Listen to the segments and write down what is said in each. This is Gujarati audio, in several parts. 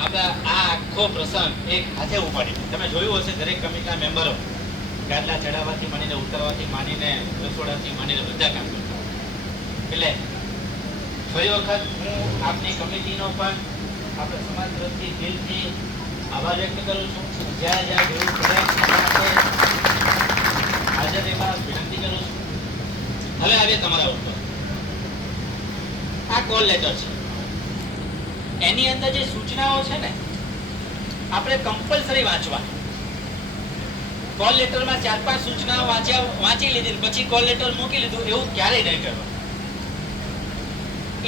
આપણા આ આખો પ્રસંગ એક હાથે ઉપાડી તમે જોયું હશે દરેક કમિટીના મેમ્બરો ગાદલા ચડાવવાથી માંડીને ઉતરવાથી માંડીને રસોડાથી માંડીને બધા કામ કરતા એટલે ફરી વખત હું આપની કમિટીનો પણ આપણા સમાજ તરફથી દિલથી આભાર વ્યક્ત કરું છું. જ્યાં જ્યાં જરૂર પડે હાજર રહેવા વિનંતી કરું છું. હવે આવીએ તમારા ઉપર. આ કોલ લેટર છે, એની અંદર જે સૂચનાઓ છે ને આપણે કમ્પલસરી વાંચવા. કોલ લેટરમાં 4-5 સૂચનાઓ વાંચી લીધી પછી કોલ લેટર મૂકી લીધું એવું ક્યારેય નહીં કરવા.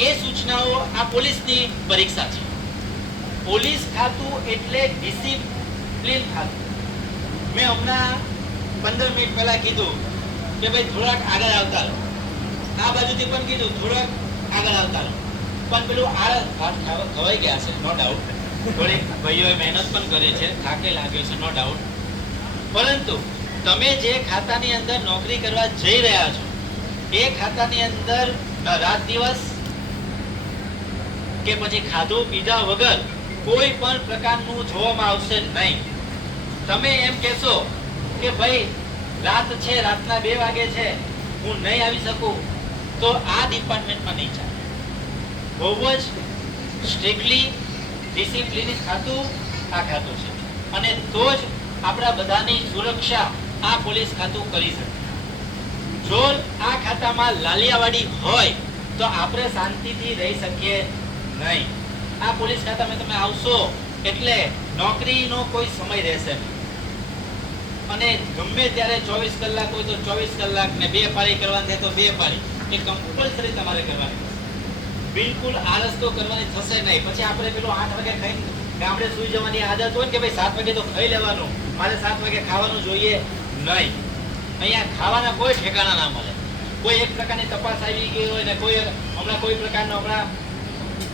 એ સૂચનાઓ આ પોલીસની પરીક્ષા છે. પોલીસ ખાતું એટલે ડિસિપ્લિન ખાતું. મેં હમણાં 15 મિનિટ પહેલા કીધું કે ભાઈ થોડાક આગળ આવતા રહો. આ બાજુથી પણ કીધું થોડાક આગળ આવતા રહો. પણ પેલું ખવાઈ ગયા છે, નો ડાઉટ. થોડીક ભાઈઓએ મહેનત પણ કરી છે, થાકે લાગ્યો છે, નો ડાઉટ. પરંતુ તમે જે ખાતાની અંદર નોકરી કરવા જઈ રહ્યા છો એ ખાતાની અંદર રાત દિવસ કે પછી ખાધું પીધા વગર કોઈ પણ પ્રકારનું જોવામાં આવશે નહીં. તમે એમ કહેશો કે ભાઈ રાત છે, રાતના 2 વાગે છે, હું નહીં આવી શકું, તો આ ડિપાર્ટમેન્ટમાં નહીં ચાલે. બહુ જ સ્ટ્રિક્ટલી ડિસિપ્લિન ખાતું આ ખાતું છે અને તો જ આપણા બધાની સુરક્ષા આ પોલીસ ખાતું કરી શકે. જો આ ખાતામાં લાલિયાવાડી હોય તો આપણે શાંતિથી રહી શકીએ નહીં. આ પોલીસ ખાતામાં તમે આવશો એટલે નોકરીનો કોઈ સમય રહેશે નહીં અને ગમે ત્યારે 24 કલાક હોય તો 24 કલાક ને 2 પાળી કરવાની થાય તો 2 પાળી એ કમ્પલસરી તમારે કરવાની. બિલકુલ આળસ તો કરવાની થશે નહીં. પછી આપણે પેલું 8 વાગે ખાઈને ગામડે સુઈ જવાની આદત હોય ને કે ભાઈ 7 વાગે તો ખાઈ લેવાનું, મારે 7 વાગે ખાવાનું જોઈએ નહીં. અહીંયા ખાવાના કોઈ ઠેકાણા ના મળે. કોઈ એક પ્રકારની તપાસ આવી ગઈ હોય ને કોઈ હમણાં કોઈ પ્રકારનો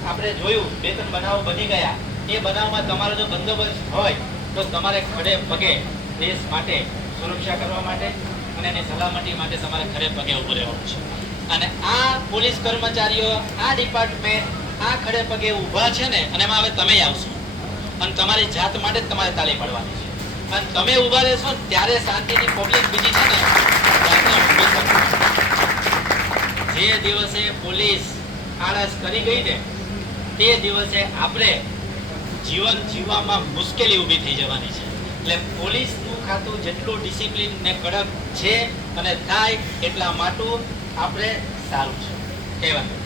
આપણે જોયું 2-3 બનાવો બની ગયા. એ બનાવમાં તમારો જો બંદોબસ્ત હોય તો તમારે ખડે પગે દેશ માટે સુરક્ષા કરવા માટે અને એની સલામતી માટે તમારે ખડે પગે ઉભું રહેવાનું છે. અને આ પોલીસ કર્મચારીઓ આ ડિપાર્ટમેન્ટ આ ખડે પગે ઊભા છે ને અને એમાં હવે તમે આવશો અને તમારી જાત માટે જ તમારે તાળી પાડવાની છે. અને તમે ઊભા રહેશો ને ત્યારે શાંતિની પબ્લિક બીજી છે ને જે દિવસે પોલીસ આળસ કરી ગઈ ને તે દિવસે આપણે જીવન જીવવામાં મુશ્કેલી ઊભી થઈ જવાની છે. એટલે પોલીસનું ખાતું જેટલું ડિસિપ્લિન ને કડક છે અને થાય એટલા માટું આપણે સારું છે કહેવાનું.